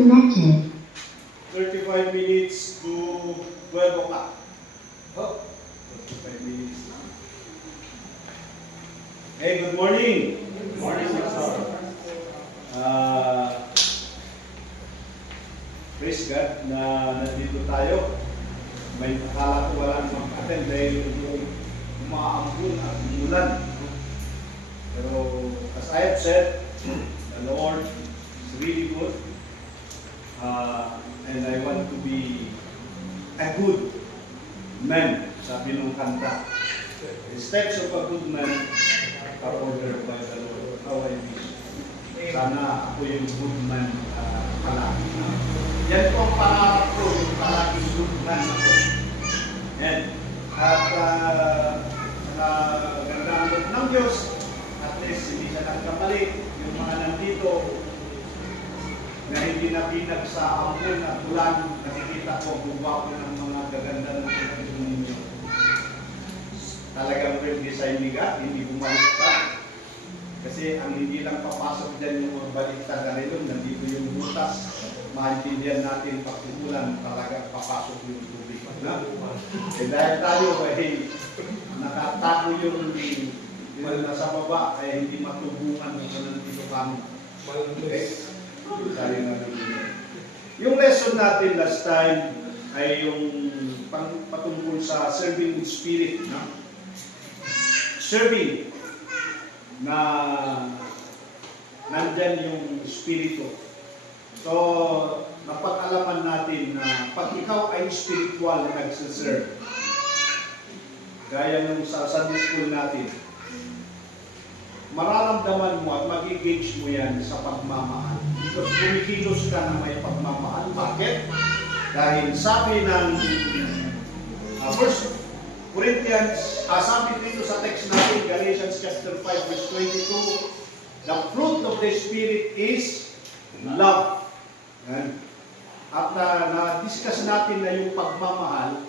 disconnected. 35 minutes to 12 o'clock. Oh, 35 minutes. Hey, good morning. Good morning, Pastor. Praise God na nandito tayo. May akala ko walang mag-attend dahil umaambun at umulan. Pero as I have said, the Lord is really good. And I want to be a good man, sabi nung kanta. The steps of a good man are ordered by the Lord. How I wish. Sana ako yung good man palagi. Yan po ang pangarap ko, yung palagi good man ako. Yan. At ganda ang loob ng Diyos, at least hindi siya nagkamali. Yung mga nandito, na hindi nabinag sa ampun at ulan, nakikita ko buwa ko ng mga gaganda ng pinagin ninyo. Talagang well design ni God, hindi bumaliktad. Kasi ang hindi lang papasok dyan yung mga baliktad na rin, nandito yung butas. Maintindihan natin pag umulan, talaga papasok yung tubig. Na? Eh dahil tayo ay nakatago yung nasa baba, ay hindi matubungan ng nandito kami. Okay? Yung lesson natin last time ay yung patungkol sa serving with spirit, no? Serving na nandyan yung spirito. So, napag-alaman natin na pag ikaw ay spiritual na nagsiserve, gaya nung sa Sunday school natin, mararamdaman mo at mag-engage mo yan sa pagmamahal. Because kumikilos ka na may pagmamahal. Bakit? Dahil sabi ng 1 Corinthians, sabi dito sa text natin, Galatians chapter 5 verse 22, the fruit of the Spirit is love. At na-discuss natin na yung pagmamahal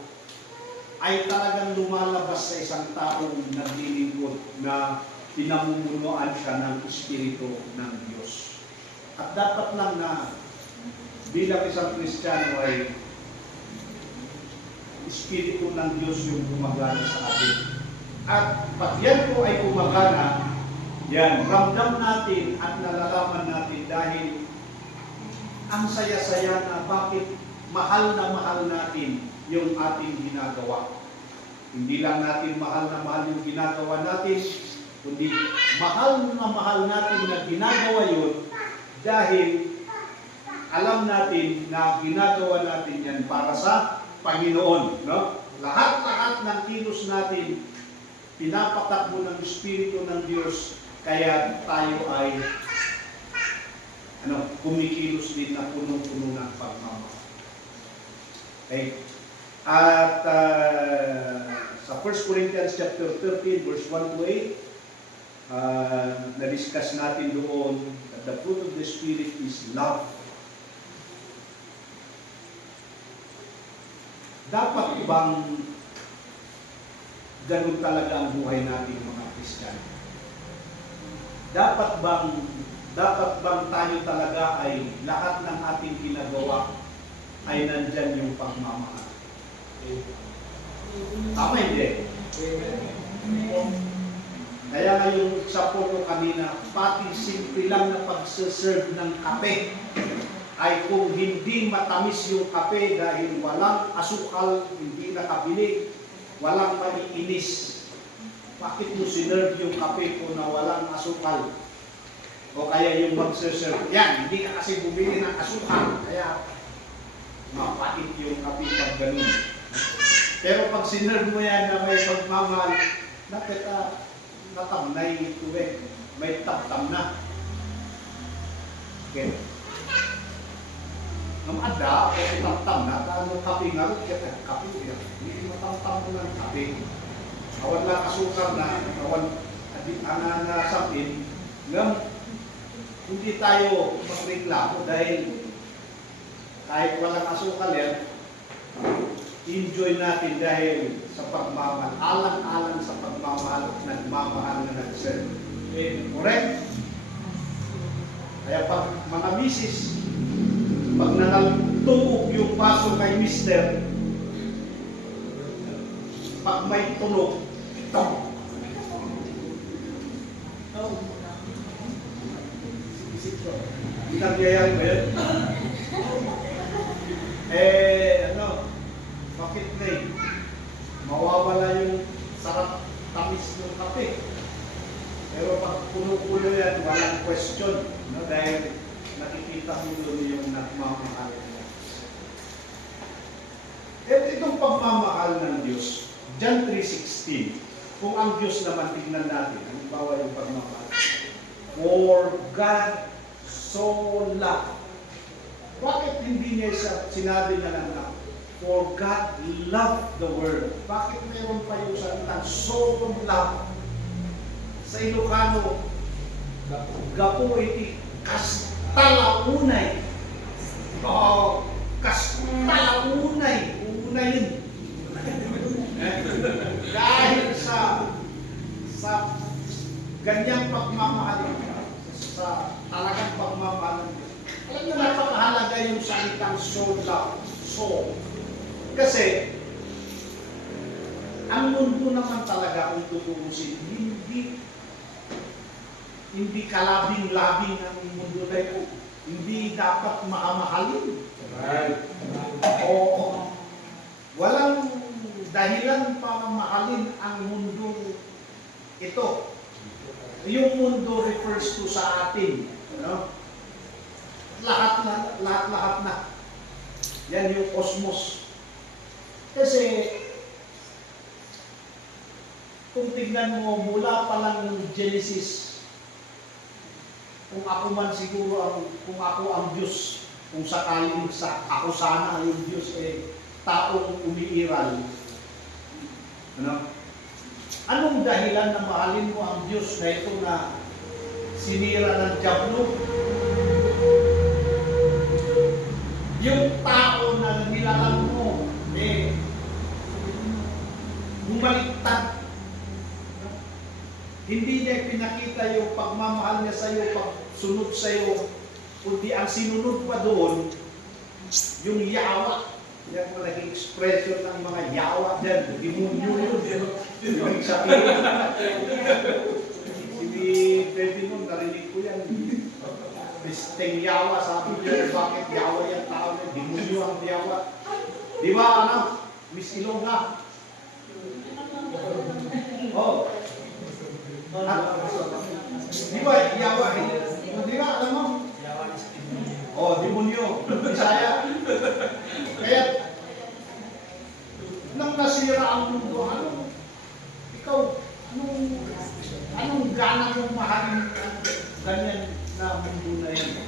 ay talagang lumalabas sa isang taong naglilingkod na pinamumunuan siya ng Espiritu ng Diyos. At dapat lang na bilang isang Kristiyano ay Espiritu ng Diyos yung gumagana sa atin. At pag yan po ay gumagana, yan, ramdam natin at nalalaman natin dahil ang saya-saya na bakit mahal na mahal natin yung ating ginagawa. Hindi lang natin mahal na mahal yung ginagawa natin, kundi mahal na mahal natin na ginagawa yun dahil alam natin na ginagawa natin yan para sa Panginoon. No? Lahat-lahat ng kilos natin, pinapatakbo ng Espiritu ng Diyos, kaya tayo ay kumikilos din na punong-puno ng pagmamahal. Okay? At sa 1 Corinthians chapter 13, verse 1 to 8, na-discuss natin doon that the fruit of the Spirit is love. Dapat bang ganun talaga ang buhay natin mga Kristiyano? Dapat bang tayo talaga ay lahat ng ating ginagawa ay nandyan yung pagmamahal? Tama hindi? Kaya nga yung sa photo kanina, pati simple lang na pagsaserve ng kape ay kung hindi matamis yung kape dahil walang asukal, hindi nakabili, walang maiinis. Bakit mo sinerve yung kape ko na walang asukal? O kaya yung magsaserve, yan, hindi ka kasi bumili ng asukal, kaya mapait yung kape pag ganun. Pero pag sinerve mo yan na may pagmamahal, natamnay tubig, may taptam na. Okay. Namada, kaya taptam na, kano kape nga, kaya kape yan. Hindi matamtam mo ng kape. Awan lang asukar na, awan sapin, hindi tayo magreklamo dahil kahit walang asukal yan, enjoy natin dahil sa pagmamahal, alang-alang sa pagmamahal, nagmamahal na nag-serve. Correct? Kaya pag mga misis, Pag nanaltuog yung baso kay mister, pag may tunog, ito. Nangyayari ba yun? Bakit na mawawala yung sarap tamis ng kape. Pero pag puno-puno yan, walang question. No? Dahil nakikita mo doon yung nagmamahal niya. Itong pagmamahal ng Diyos, John 3:16, kung ang Diyos naman tignan natin, halimbawa yung pagmamahal. For God so loved. Bakit hindi niya sinabi na lang na, for God loved the world? Bakit meron pa yung salitang so loved? Sa Ilocano, gapo iti kastalaunay. Kastalaunay. Una yun. Dahil sa ganyang pagmamahal, sa talagang pagmamahal. Alam niyo, napakahalaga yung salitang so love. So. Kasi, ang mundo naman talaga kung tutuusin, hindi kalabing-labing ang mundo na ito. Hindi dapat maamahalin. Right. O walang dahilan para mahalin ang mundo ito. Yung mundo refers to sa atin. No? Lahat na. Yan yung cosmos. Kasi, kung tignan mo, mula pa lang ng Genesis, kung ako man siguro, kung ako ang Diyos, kung sakaling ako sana yung Diyos, taong umiiral. Ano? Anong dahilan na mahalin mo ang Diyos na ito na sinira ng diablo? Yung tao na nilalang mo, bumaliktad. Hindi niya pinakita yung pagmamahal niya sa iyo, pagsunod sa iyo, kundi ang sinunod pa doon, yung yawa. Yan mo naging expression ng mga yawa dyan, demonyo yun. Yung sabihin. Si Baby mo, narinig ko yan. Misteng yawa, sabi niya, bakit yawa yung tao niya? Demonyo ang yawa. Di ba, Miss Ilongga? Oh. Di ba, yawa? Di ba, alam mo? Oh, demonyo. Bisaya. Kaya, nang nasira ang mundo, anong gana mong mahalin ganyan na mundo na yan?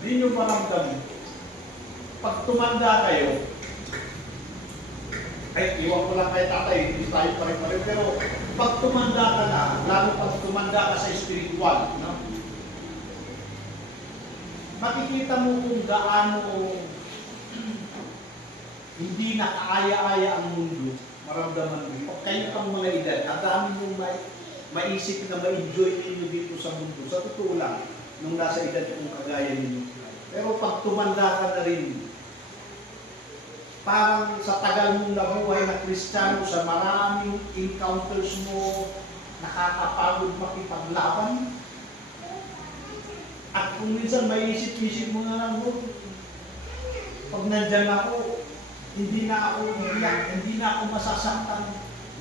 Hindi nyo maramdam. Pag tumanda kayo, iwan ko lang kay tatay, hindi tayo pare-pare, pero pag tumanda ka na, lalo pag tumanda ka sa spiritual, no? Makikita mo kung gaano hindi nakaaya-aya ang mundo, maramdaman mo. Pag kayo pang mga edad, ang dami mong maisip na ma-enjoy ninyo dito sa mundo. Sa totoo lang, nung nasa edad kung kagaya ninyo. Pero pag tumanda ka na rin, parang sa tagal mong nabuhay na Kristiyano, sa maraming encounters mo, nakakapagod makipaglaban. At kung minsan may isip-isip mo na lang, pag nandyan ako, hindi na ako umiyak, hindi na ako masasaktan,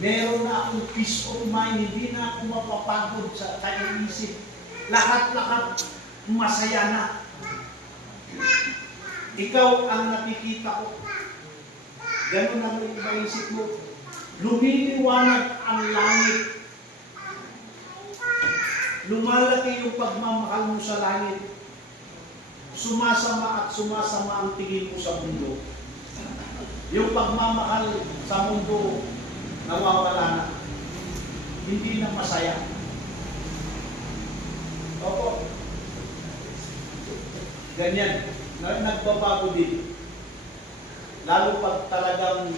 meron na akong peace of mind, hindi na ako mapapagod sa isip. Lahat-lahat masaya na. Ikaw ang nakikita ko. Ganun ang maisip mo. Lumiliwanag ang langit. Lumalaki yung pagmamahal mo sa langit. Sumasama at sumasama ang tingin mo sa mundo. Yung pagmamahal sa mundo, nawawala na. Hindi na masaya. Opo. Ganyan. Nagbabago din. Lalo pag talagang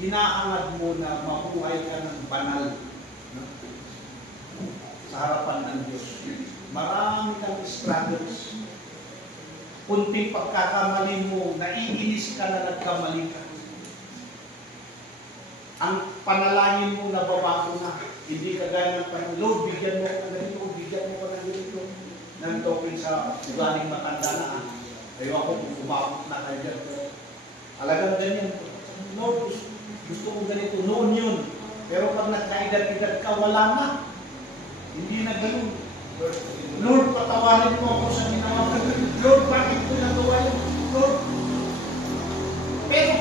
hinahangad mo na mabuhay ka ng banal. Sa harapan ng Diyos. Marami kang struggles. kunting pagkakamali mo, naiinis ka na nagkamali ka. Ang panalangin mo nababago na. Hindi ka gaya ng parang, Lord, bigyan mo ka ng ganito, bigyan mo ka ng ganito. Nantokin sa ugaling matanda na. Ayaw ako kung umabot na kayo dyan. Alagang ganyan. Lord, gusto ko ganito. Noon yun. Pero pag nagkaedad-edad ka, wala na. Hindi na ganun. Lord, patawarin mo ako sa ginawa ko. Lord, bakit ko nagawa yun? Lord. Pero,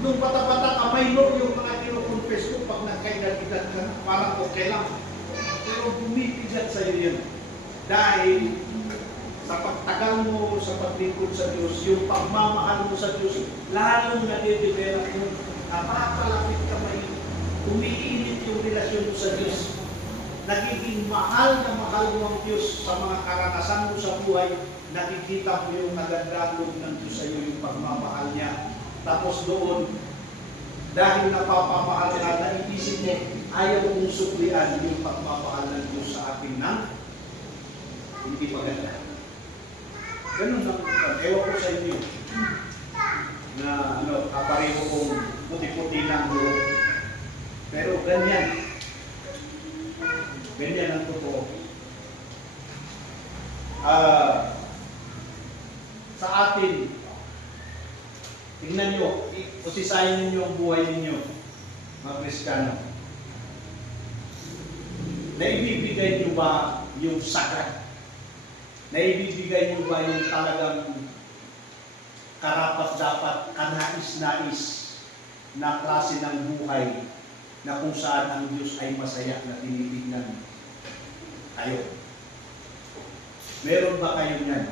nung bata-bata ka, may Lord yung mga kino-confess ko pag nagkaedad-edad ka na, parang okay lang. Pero bumibigat sa'yo yun. Dahil sa pagtagal mo sa paglingkod sa Diyos, yung pagmamahal mo sa Diyos, lalong nade-develop mo, napapalapit ka may umiinit yung relasyon mo sa Diyos. Nagiging mahal na mahal mo ang Diyos sa mga karanasan mo sa buhay, nakikita mo yung nagandalog ng Diyos sa iyo, yung pagmamahal niya. Tapos doon, dahil napapamahal ka, naiisip mo, ayaw mong suklian yung pagmamahal ng Diyos sa atin na hindi maganda. Ganun lang. Ewan ko sa inyo na kapareho kong puti-puti ng buhok. Pero ganyan. Ganyan ang totoo. Sa atin, tingnan nyo, usisayin ninyo ang buhay ninyo, mga Kristiyano. Naibibigay nyo ba yung sagat? Naibibigay nyo ba yung talagang karapat-dapat, kanais-nais na klase ng buhay na kung saan ang Diyos ay masaya na tinitignan kayo? Meron ba kayo niyan?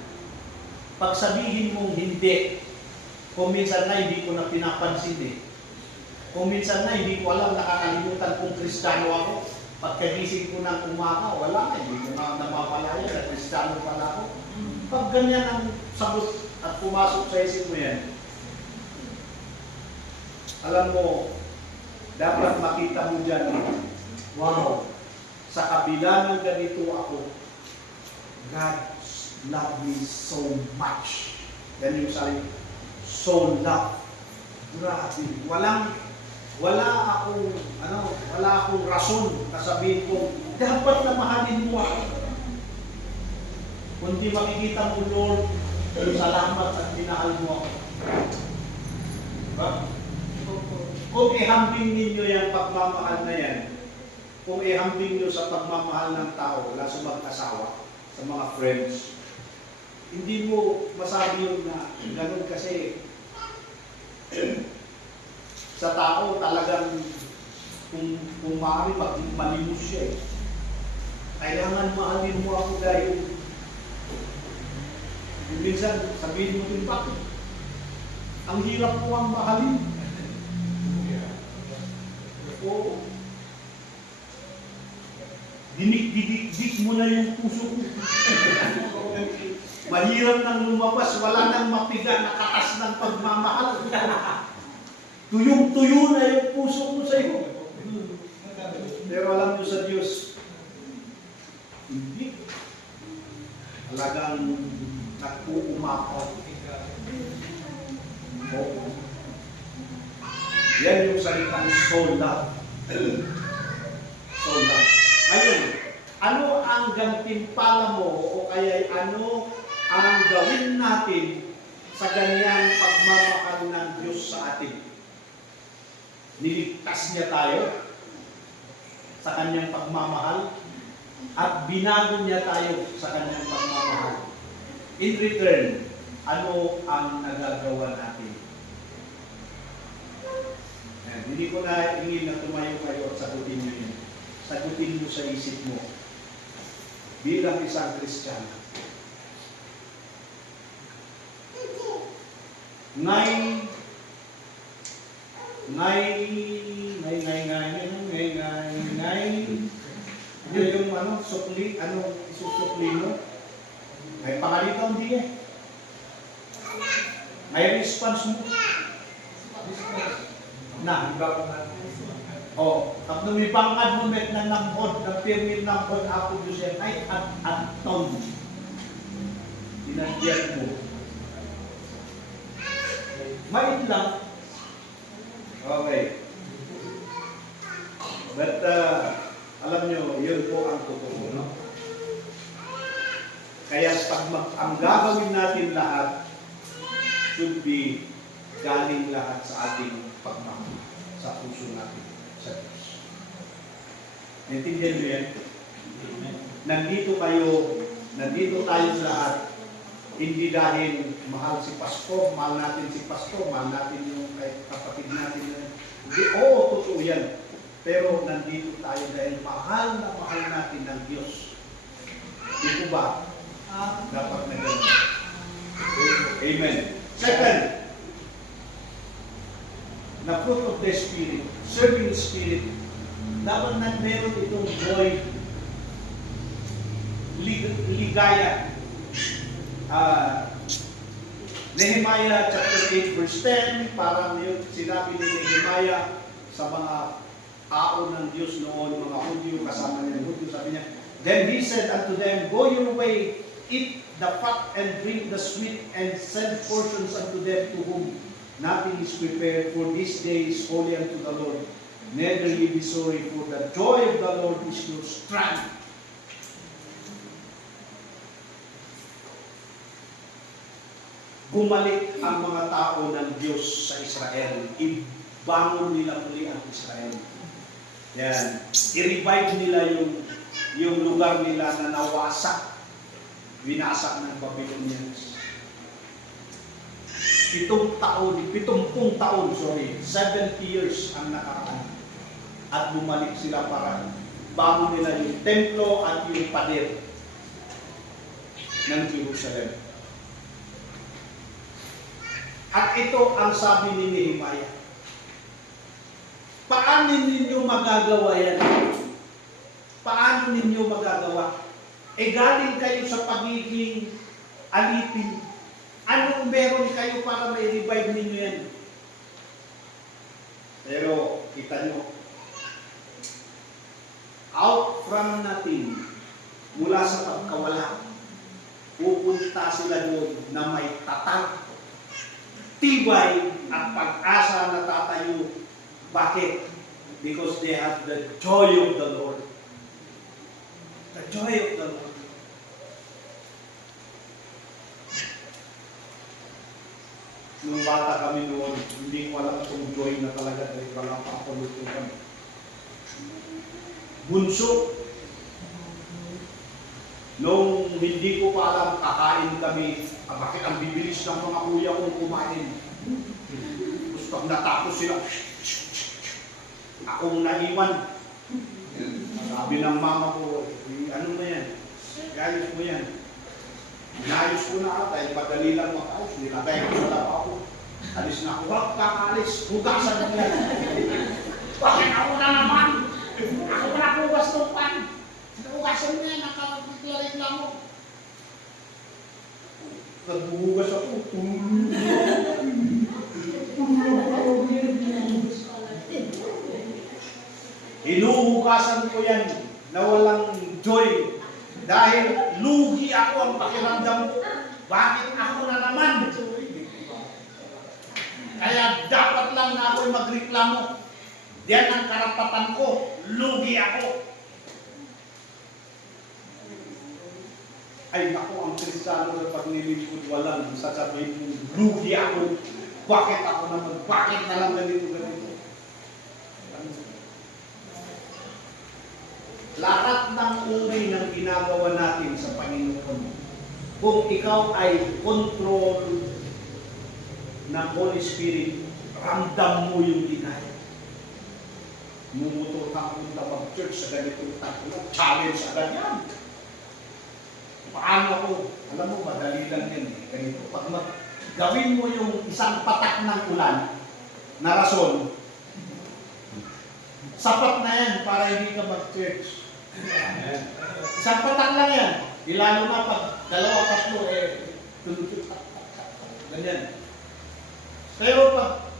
Pag sabihin mong hindi, kung minsan na hindi ko na pinapansin eh. Kung minsan na hindi ko alam, nakakalimutan kung Kristiyano ako. Pagkagising ko ng umaga, wala, hindi ko na namapalaya na Kristiyano pala ako. Pag ganyan ang sagot at pumasok sa isip mo yan, alam mo, dapat makita mo dyan, wow, sa kabila ng ganito ako, God love me so much. Yan yung sabi, so love. Grabe, wala akong rason na sabihin ko, dapat na mahalin mo ako. Kundi makikita mo, Lord, salamat at minahal mo ako. Diba? Kung ihambing ninyo yung pagmamahal na yan, kung ihambing nyo sa pagmamahal ng tao, wala sa mag-asawa, sa mga friends, hindi mo masabi yun na ganun kasi sa tao talagang kung maaari malimos siya eh. Kailangan mahalin mo ako dahil minsan sabihin mo din bakit? Ang hirap mo ang mahalin. Oo. Dinik-didik mo na yung puso ko. Mahirap nang lumabas, wala nang mapiga, nakatas ng pagmamahal. Tuyong-tuyo na yung puso mo sa iyo. Pero alam nyo sa Diyos, hindi. Talagang nagpuumapaw. Oo. Yan yung salitang soul love. Soul love. Ngayon, ano ang gantimpala mo o kaya ano ang gawin natin sa ganyang pagmamahal ng Diyos sa atin? Niligtas niya tayo sa kanyang pagmamahal at binago niya tayo sa kanyang pagmamahal. In return, ano ang nagagawa natin? Hindi ko na hingin na tumayo kayo at sagutin nyo yun. Sagutin mo sa isip mo bilang isang Kristiyano. Ngay yung sukli, isusukli mo? May pangalitaw hindi eh. May response mo. Na. Kapag lumipangad mo met ng nambod, ng pirmil nambod, ako Diyos yan, ay at-aton. Nandiyan mo. Mait lang. Okay. But, alam nyo, yun po ang totoo, no? Kaya ang gagawin natin lahat should be galing lahat sa ating pagmamahal, sa puso natin, sa Diyos. Naintindihan nyo yan? Nandito tayo sa lahat, hindi dahil mahal si Pasko, mahal natin si Pasko, mahal natin yung kapatid natin. Oo, totoo yan. Pero nandito tayo dahil mahal na mahal natin ng Diyos. Di ba? Dapat na gano'n. Amen. Second, na fruit of the Spirit, serving the Spirit, dapat na meron itong joy, ligaya. Nehemiah chapter 8 verse 10, parang yung sinabi ni Nehemiah sa mga tao ng Diyos noon, mga Hudyo, kasama niya ng Hudyo, sabi niya, then he said unto them, go your way, eat the fat and drink the sweet, and send portions unto them to whom nothing is prepared, for this day is holy unto the Lord. Never ye be sorry, for the joy of the Lord is your strength. Bumalik ang mga tao ng Diyos sa Israel. Ibangon nila muli ang Israel. Yan. I-revive nila yung lugar nila na nawasak, winasak ng Babylonians. 70 taon, 70 years ang nakaraan. At bumalik sila para bangon nila yung templo at yung pader ng Jerusalem. At ito ang sabi ni Nehemiah. Paano ninyo magagawa yan? Paano ninyo magagawa? Galing kayo sa pagiging alipin. Anong meron kayo para ma-revive ninyo yan? Pero, kita nyo, out from nothing, mula sa pagkawala, pupunta sila doon na may tatag, tibay at pag-asa na tatayo. Bakit? Because they have the joy of the Lord. The joy of the Lord. Nung bata kami noon, hindi ko alam itong joy na talaga dahil walang pakuluto kami. Bunso. Nung hindi ko pa alam, kakain kami, bakit ang bibilis ng mga kuya kong kumain? Tapos pag natapos sila, akong naiwan. Sabi ng mama ko, ano na yan? Ayos mo yan. Inayos ko na ata, madali lang makayos. Nilagay ko sa lapa ko. Alis na ako, huwag kang alis, hugasan mo yan. Bakit ako na naman? Ako na hugas ng pan. Hugasan mo yan, nakapaglarit lang mo. Nagbuhugas ako. Hinuhugasan ko yan na walang joy dahil lugi ako ang pakiramdam ko. Bakit ako na naman? Kaya dapat lang na ako'y magreklamo. Diyan ang karapatan ko. Lugi ako. Ay naku, ang Kristiyano sa paglilingkod walang sasabihin mo, lugi ako. Bakit ako naman? Bakit na lang ganito? Lahat ng uri ng ginagawa natin sa Panginoon, kung ikaw ay control ng Holy Spirit, ramdam mo yung dinaya. Mumutor ka punta mag-church sa ganitong tatlo, challenge agad yan. Paano ako? Alam mo, madali lang yan eh. Ganito. Pag gawin mo yung isang patak ng ulan na rason, sapat na yan para hindi ka mag-church. Isang patak lang yan. Ilalo na pag dalawa, tatlo, ganyan. Pero pag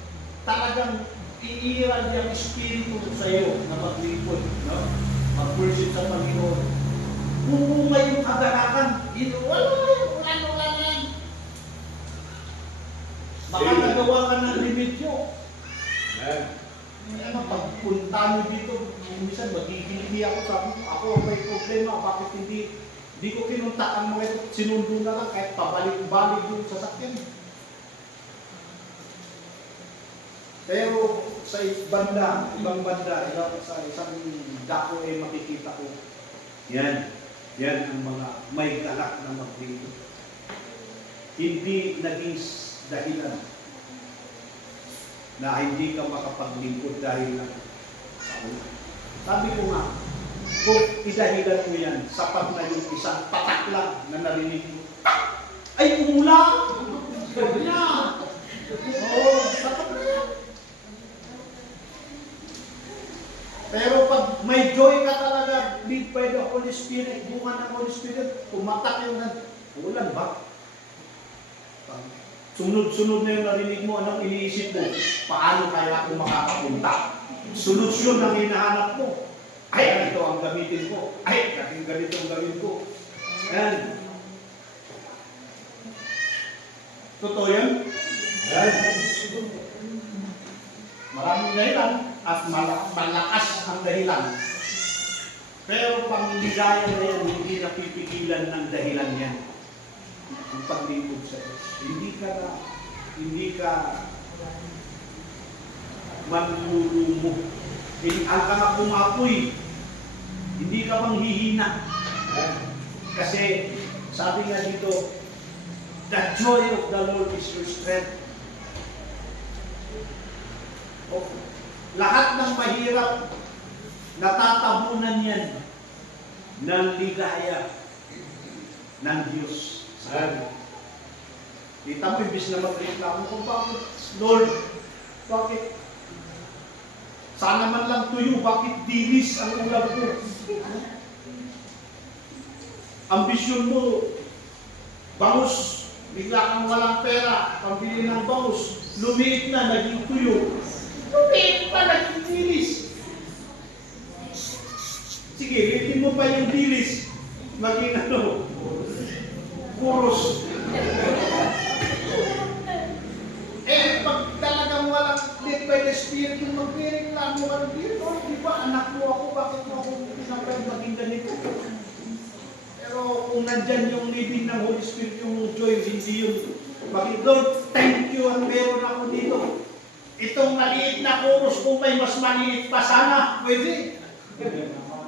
talagang iiral yung espiritu sa iyo na maglipod, no? Mag-worship sa Panginoon, bumungay yung kagarakan. Wala na gagawa ka ng remedyo. Ano, pagpunta nyo dito, minsan magigiliti ako, sabi ko, ako may problema, bakit hindi ko kinuntaan mo ito, sinundo na lang, kahit pabalik-balik yung sasakyan. Pero sa ibang banda, sa isang dako makikita ko, yan ang mga may galak na maglingkod. Hindi naging dahilan na hindi ka makapaglingkod dahil lang sa ulan. Sabi ko nga, kung idahilan mo yan, sapat na yung isang patak lang na narinig mo. Ay, umulan! Sabi na! Oo, sapat na yan. Pero pag may joy ka talaga, lead by the Holy Spirit, bunga ng Holy Spirit, tumatak yung ulan ba? Sunod-sunod na yung narinig mo, anong iniisip mo? Paano kaya ako makakapunta? Solusyon ang hinahanap mo. Ay, ito ang gamitin ko. Ay, ganito ang gawin ko. Ayan. Totoo yan? Ayan. Maraming dahilan at malakas ang dahilan. Pero pangligaya na yan, hindi napipigilan ng dahilan yan. Ang paglingkod sa Diyos. Hindi ka manlulumo. Ang ka nga pumapoy, hindi ka manghihina. Kasi sabi nga dito, the joy of the Lord is your strength. Lahat ng mahirap, natatabunan yan ng ligaya ng Diyos. Kita mo, ibig na mag-reklamo kung bakit, Lord, bakit? Sana man lang tuyo, bakit dilis ang ulam ko? Ambisyon mo, bangus, bigla kang walang pera, pambili ng bangus, lumiit na, naging tuyo. Lumiit pa, naging dilis. Sige, litin mo pa yung dilis, maging puros. Pag talagang walang led by the Spirit, yung magpireklamo ka ng dito, di ba, anak mo ako, bakit mo ako pinapay maging ganito? Pero kung nandyan yung leading ng Holy Spirit, yung joy, hindi yung maging, Lord, thank you, ang meron ako dito. Itong maliit na chorus, kung may mas maliit pa sana, pwede.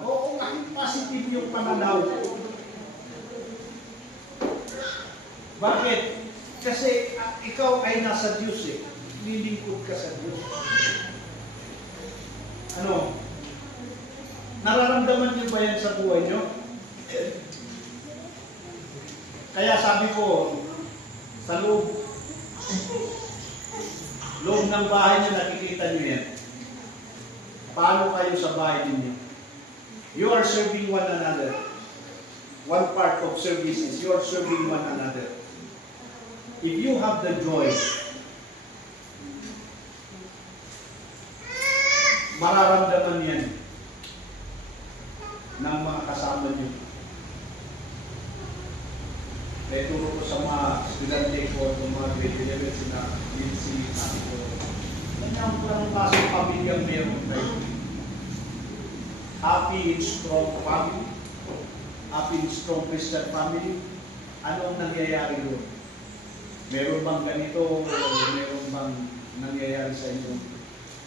Oo, kahit positive yung pananaw. Bakit? Kasi ikaw ay nasa Diyos eh. Nilingkod ka sa Diyos. Ano? Nararamdaman niyo ba yan sa buhay niyo? Kaya sabi ko, sa loob ng bahay niyo, nakikita niyo yan. Paano kayo sa bahay ninyo? You are serving one another. One part of service is you are serving one another. If you have the joy, mararamdaman yan ng mga kasama niyo. Kaya turo ko sa mga estudyante ko, sa mga grade 11, sina Lindsay, sabi ko, nangyang parang klaseng pamilyang meron tayo. Happy and strong family, happy and strong Christian family. Anong nangyayari doon? Meron bang ganito o meron bang nangyayari sa inyo?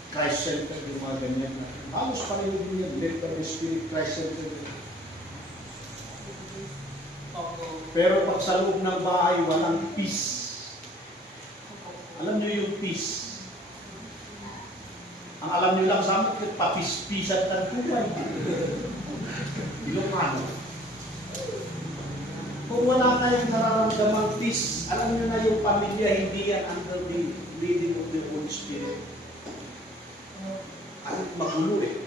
Christ-centered yung mga ganyan. Halos pareho din yan. Led by the Spirit, Christ-centered. Pero pag sa loob ng bahay, walang peace. Alam niyo yung peace. Ang alam niyo lang sa amin, papis-pisan ng buhay. Ilocano. Kung wala kayong nararamdamang peace, alam nyo na yung pamilya, hindi yan under the leading of the Holy Spirit. At magulo eh.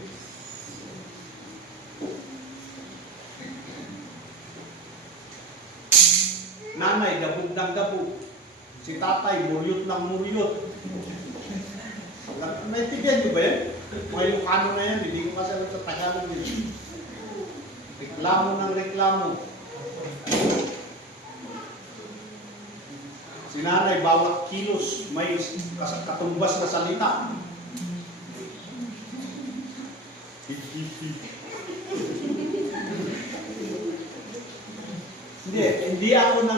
Nanay, gabog ng gabog. Si tatay, muryot ng muryot. Naintindihan nyo ba yan? Mga Ilocano na yan, hindi ko kasi alam sa Tagalog yun. Reklamo ng reklamo. Si nanay, bawat kilos may katumbas na salita. Hindi ako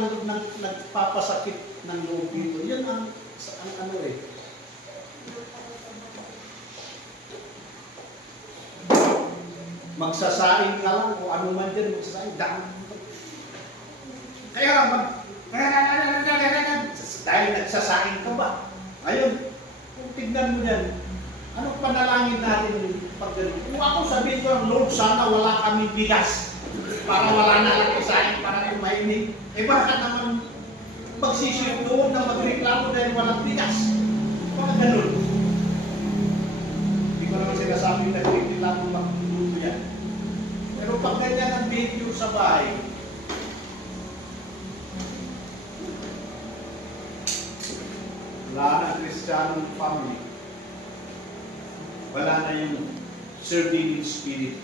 nagpapasakit ng loob dito. Yan ang ano eh. Magsasaing ka lang o ano man din, magsasaing. Kaya dahil nagsasaing ka ba? Ayun, tignan mo yan. Anong panalangin natin pag gano'n? Kung ako sabihin ko, Lord, sana wala kami bigas para wala na lang isahin para kumainin. Eh bakit naman magsisiyot doon na magreklamo dahil walang bigas? Bakit gano'n? Hindi ko naman sinasabi na nagreklamo magluto yan. Pero pag ganyan ang behavior sa bahay, wala na Christianong family. Wala na yung serving spirit.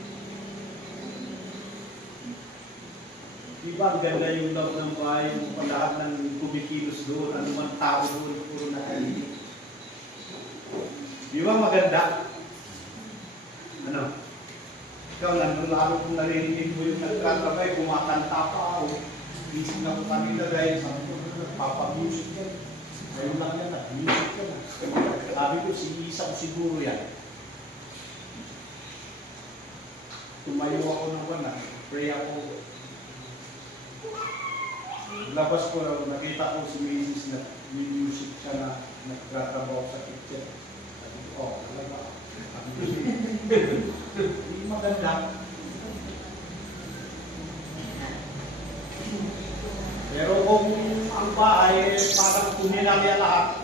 Diba ang ganda yung loob ng bahay, yung lahat ng kumikilos doon, anumang tao doon, puro nakahilig. Di ba maganda? Ano? Ikaw, lalo kung narinig mo yung nagtatrabay, kumakanta pa o isip na ko kanila dahil sa papamusic yan. Ngayon lang yan, nag-music ka na. Sabi ko, si Isa siguro yan. Tumayo ako ng wala, pray ako. Labas ko, nakita ko si Mrs. na may music siya na nagtratrabaho sa kitchen. Sabi ko, oh, talaga. Hindi maganda. Pero kung ang bahay, parang tuminalya lahat,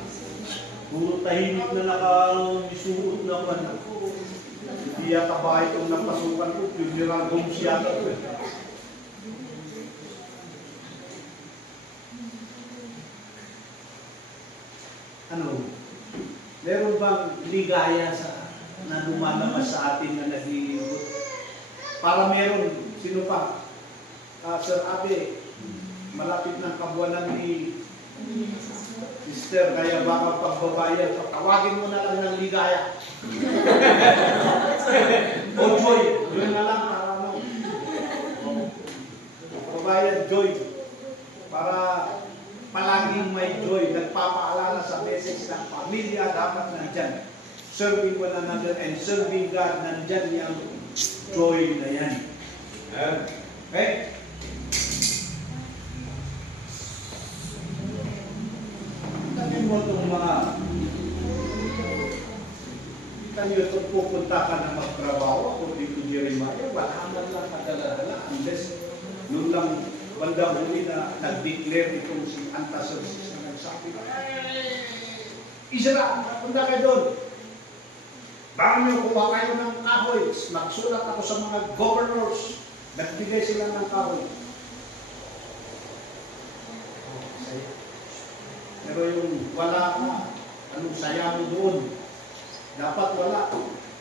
puro tahimik na nakasuot na man. Hindi yata bahay itong napasukan ko, funeral home siya ito. Ano, meron bang ligaya na lumalabas sa atin na naglilibot? Para meron, sino pa? Sir Abe, malapit ng kabuwanan ni Sister, kaya baka pagbabayan, tawagin mo na lang ng ligaya. O Joy, yun na lang para ano. Pagbabayan, Joy. Para palaging may joy, nagpapaalala sa message ng pamilya, dapat nandyan. Serving one another and serving God, nandyan yung joy na yan. Okay? Tanong mo itong mga tayo itong pupunta ka na magtrabaho ako dito Jeremiah, wala man lang kadala-dala unless nung lang bandang huli na nag-declare itong si Antasersis na nagsabi Israel, punta kayo doon. Baka nyo kuha kayo ng kahoy. Nagsulat ako sa mga governors. Nagbigay sila ng kahoy. Pero yung wala ka, anong saya mo doon? Dapat wala.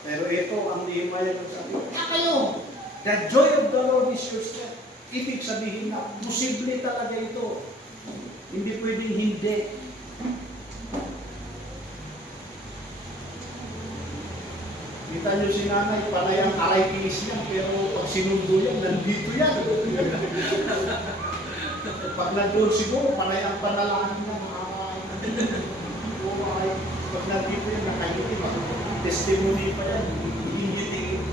Pero ito ang Nehemiah ng sabi, kayo! The joy of the Lord is your strength. Ibig sabihin na, posible talaga ito. Hindi pwedeng hindi. Kita nyo si nanay, panay ang aray-kinis yan, pero pag sinundo yan, nandito yan. Pag nandun siguro, panay ang panalangin na pag nandito yan, nakayuti, testimony pa yan, hingiti.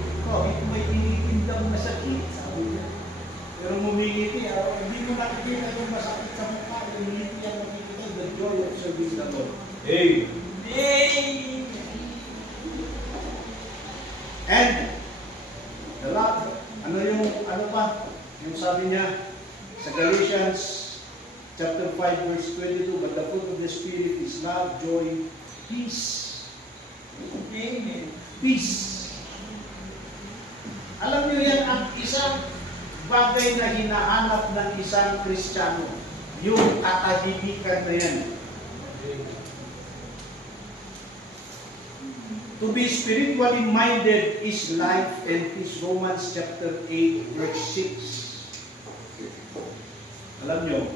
May iniindang na sakit, sabi niya. Pero mumingiti, hindi mo nakikita yung masakit sa mukha, hingiti yan makikita, the joy of serving the Lord. Hey! Hey! And, the last, ano pa? Yung sabi niya, sa Galatians, chapter 5, verse 22, but the fruit of the Spirit is love, joy, peace. Amen. Peace. Alam niyo yan, ang isang bagay na hinahanap ng isang Kristiyano, yung katahimikan na yan. To be spiritually minded is life and peace. Romans chapter 8, verse 6. Alam nyo,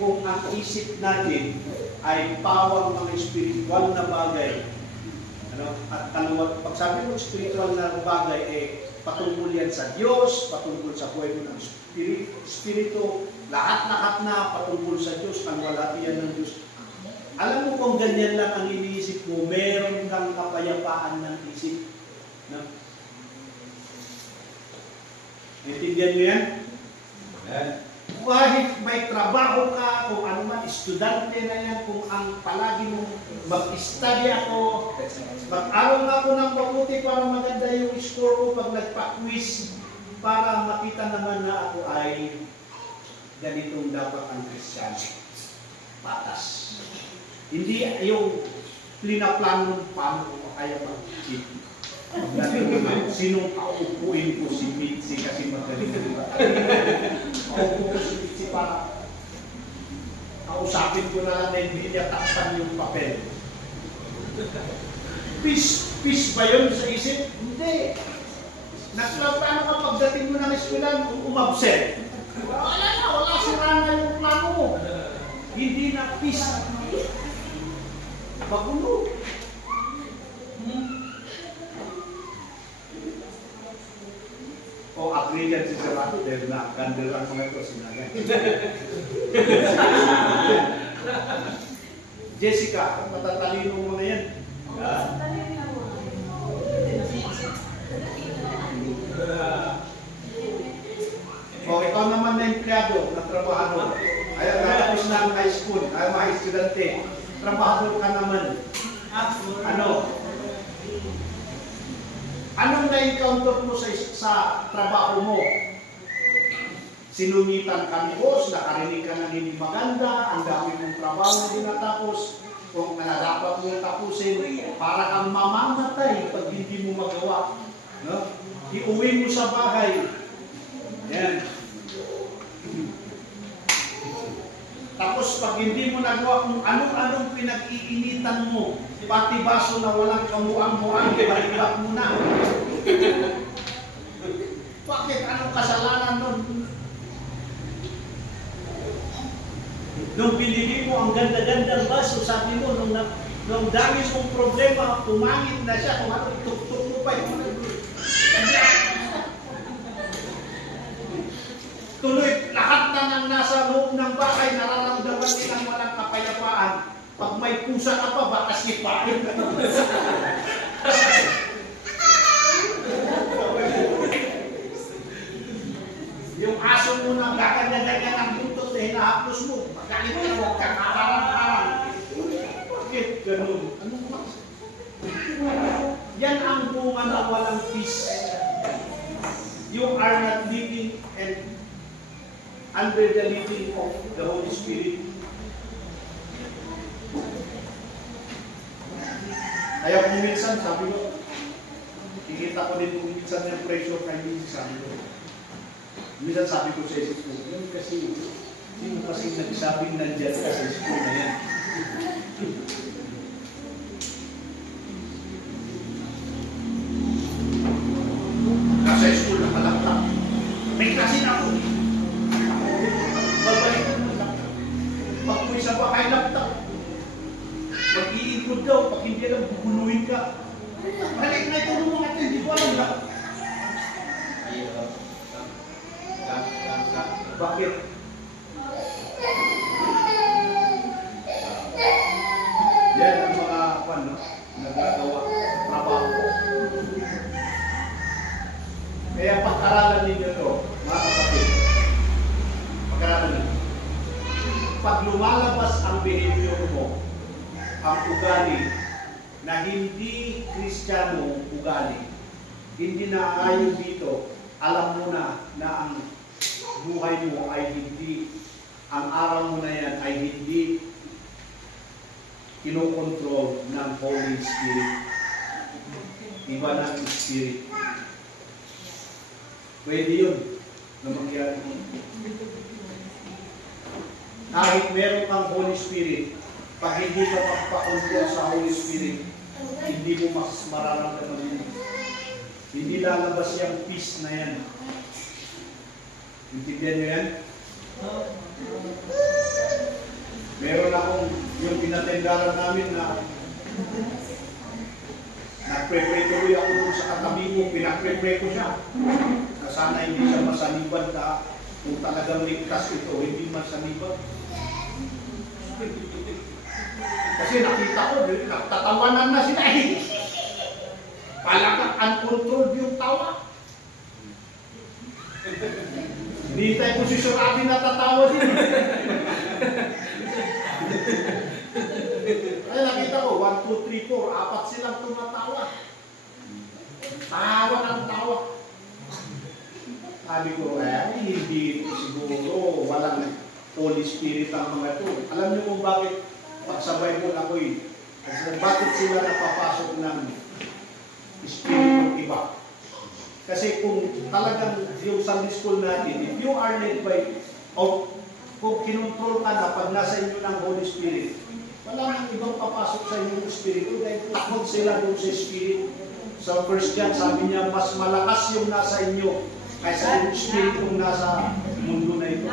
kung ang isip natin ay pawang mga spiritual na bagay, ano, at kaluwag, pag sabi mo spiritual na bagay, patungkol yan sa Diyos, patungkol sa buhay mo ng Espiritu, lahat-lahat na patungkol sa Diyos, kalwalhati yan ng Diyos. Alam mo kung ganyan lang ang iniisip mo, meron kang kapayapaan ng isip. No? Intindihan mo yan? Kahit may trabaho ka, kung ano man, estudyante na yan, kung ang palagi mo mag-study ako, mag-aral ako ng mabuti para maganda yung score ko pag nagpa-quiz, para makita naman na ako ay ganitong dapat ang Kristiyano. Patas. Hindi yung plinaplano ng paano ko kaya mag-cheat. Sinong kaupuin ko si Mitzi kasi magaling. Kaupo ko si Mitzi para kausapin ko na lang na hindi niya takpan yung papel. Peace ba yun sa isip? Hindi. Paano ka pagdating mo ng eskwelahan, umabsent? Wala sira na yung plano mo. Hindi na peace. Magulo. O agree yan si Serato dahil na-gandal ang mga ito sinaga. Jessica, matatalino mo mga yan. O ikaw naman na empleyado, na trabahador. Ayaw natapos na ang high school, ayaw mga estudyante. Trabahador ka naman. Anong na-encounter mo sa trabaho mo? Sinungitan ka ni boss, nakarinig ka ng hindi maganda, ang dami mong trabaho na dinatapos, kung dapat mo tapusin, para kang mamamatay pag hindi mo magawa. No? Iuwi mo sa bahay. Yan. Tapos pag hindi mo nagawa kung anong-anong pinag-iinitan mo, pati baso na walang kamuang-muang, ibalik mo na. Bakit? Anong kasalanan nun? Nung binili mo ang ganda-gandang baso, sabi mo, nung dami mong problema, tumangit na siya, kung ano, tuk-tuk mo pa yung tuloy, lahat na nang nasa loob ng bahay, nararamdaman nilang walang kapayapaan. Pag may pusa ka pa, baka sipahin ka naman. Yung aso mo na gaganyan-ganyan ang butot na hinahaplos mo, magalit ka mo, kakarang-karang. Bakit ganun? Anong mas? Yan ang bunga na walang peace. You are not living and under the leading of the Holy Spirit. Kaya kung minsan, sabi ko, kikita ko din kung minsan yung pressure kay Mrs. sabi ko. Minsan sabi ko sa isip ko, yun kasi, sino kasi nagsabing nandyan ka sa school na yan? Nasa school na kalaktak. May kasi na ako. Babalik mo lang. Pag mo isa pa kay laptop, mag-iikot daw, pag hindi lang, bubuluhin ka. Balik na ito ng mga ito, hindi ko alam na. Bakit? Yan ang mga nagagawa, trabaho. Kaya pag-aralan ninyo ito, mga kapatid, pag-aralan ninyo. Pag lumalabas ang behavior mo, ang ugali na hindi Kristiyano ugali, hindi na ayon dito, alam mo na ang buhay mo ay hindi, ang araw mo na yan ay hindi kinokontrol ng Holy Spirit. Iba ng Spirit. Pwede yun na mangyari. Kahit meron kang Holy Spirit, pag hindi ka magpa-control sa Holy Spirit, hindi mo mas mararamdaman yun. Hindi lalabas yung peace na yan. Intindihan nyo yan? Meron akong yung pinatendaran namin na nagpre-pray tuloy ako dun sa katabi ko, pinagpre-pray ko siya. Na sana hindi siya masaniban ka kung talagang ligtas ito, hindi masaniban. Kasi nakita ko, nagtatawanan na sila eh. Talagang uncontrolled yung tawa. Hinihintay ko si Sir Abby natatawa din. Ay, nakita ko, 1, 2, 3, 4, apat silang tumatawa. Tawa ng tawa. Sabi ko, hindi siguro walang Holy Spirit ang mga ito. Alam niyo kung bakit pagsabay mo ako eh. Kasi bakit sila napapasok ng Spirit ng iba? Kasi kung talagang yung Sunday school natin, if you are led by, o kung kinontrol ka na pag nasa inyo ng Holy Spirit, wala nang ibang papasok sa inyong Espiritu dahil takot sila doon sa Spirit. Sa 1 John, sabi niya, mas malakas yung nasa inyo kaysa yung Spiritong nasa mundo na ito.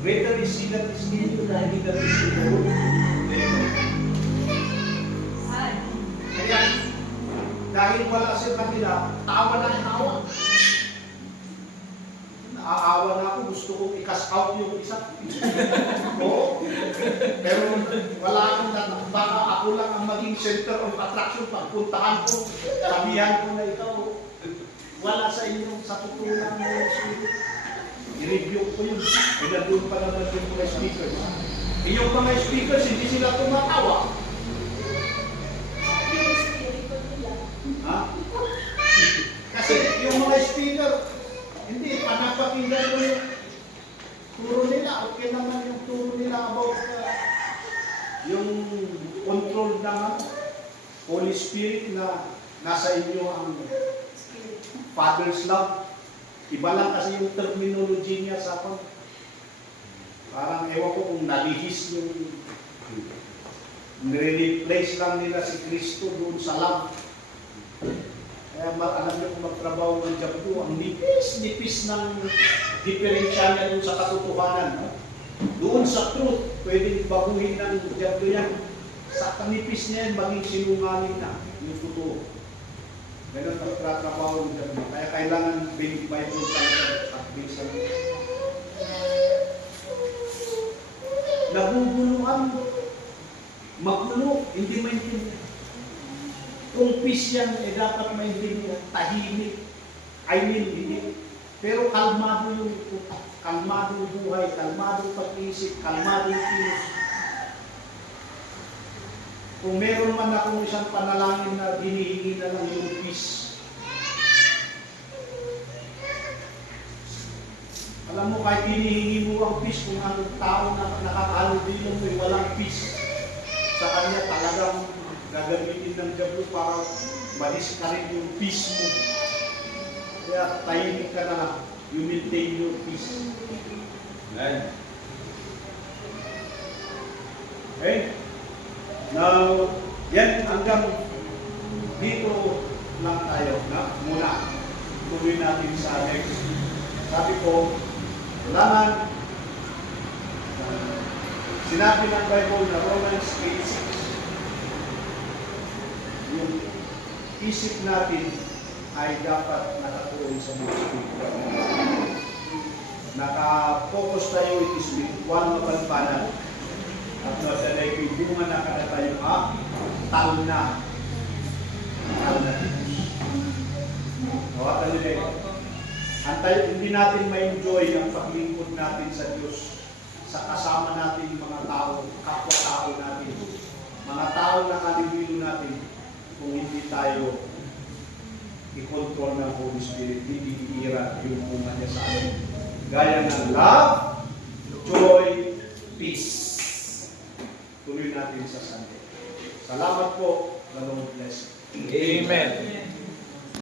Greater is he that is in you than he that is in the world. Kaya, dahil wala sa kanila, tawa ng tawa. Naaawa na ako, gusto kong i-cast out yung isa. Oo. Pero wala akong baka ako lang ang maging center of attraction. Pagpuntahan ko, sabihan ko na ikaw, wala sa inyong sa tutulang mo yung spirit. I-review ko yun. E nandun pa naman yung mga speakers. E yung mga speakers, hindi sila tumatawa. Ha? Kasi yung mga speaker, hindi, panapakinggan mo yung turo nila. Okay naman yung turo nila about yung control ng Holy Spirit na nasa inyo ang Father's love. Iba lang kasi yung terminology niya sa akin. Parang ewan ko kung nalihis yung nire-replace lang nila si Kristo doon sa love. Kaya alam niyo kung magtrabaho ng job ko, ang nipis-nipis ng diferensya niya doon sa katotohanan. No? Doon sa truth, pwedeng baguhin ng job yan. Sa kanipis niya yan, maging sinungaling na yung totoo. Ganun ang trabaho ng job. Kaya kailangan Bible talaga at bisa. Naguguluhan, magulo, hindi maintindihan. Kung peace yan, dapat maintindihan, tahimik. Hindi. Pero kalmado yung buhay, kalmado pag-isip, kalmado yung kilos. Kung meron man akong isang panalangin na hinihingi na lang yung peace. Alam mo, kahit hinihingi mo ang peace, kung ang tao na nakakahalubilo mo, walang peace. Sa kanya talagang gagamitin ng diablo para malis ka rin yung peace mo. Kaya tahimik ka na lang. You maintain your peace. Amen. Okay? Now, yan hanggang dito lang tayo na muna. Tuloy natin sa next. Sabi ko, kailangan sinabi ng Bible na Romans 8:6, yung isip natin ay dapat nakatuon sa mga spiritual. Naka-focus tayo, it is spiritual na panpanan. At nadalay ko yung bunga na kada tayo tal na Diyos. Hawakan nyo na antay, hindi natin ma-enjoy ang paglingkod natin sa Diyos sa kasama natin mga tao, kapwa-tao natin, mga tao na kalibilo natin, kung hindi tayo i-control ng Holy Spirit, hindi iira yung bunga niya sa atin. Gaya ng love, joy, peace. Tuloy natin sa Sunday. Salamat po. God bless. Amen.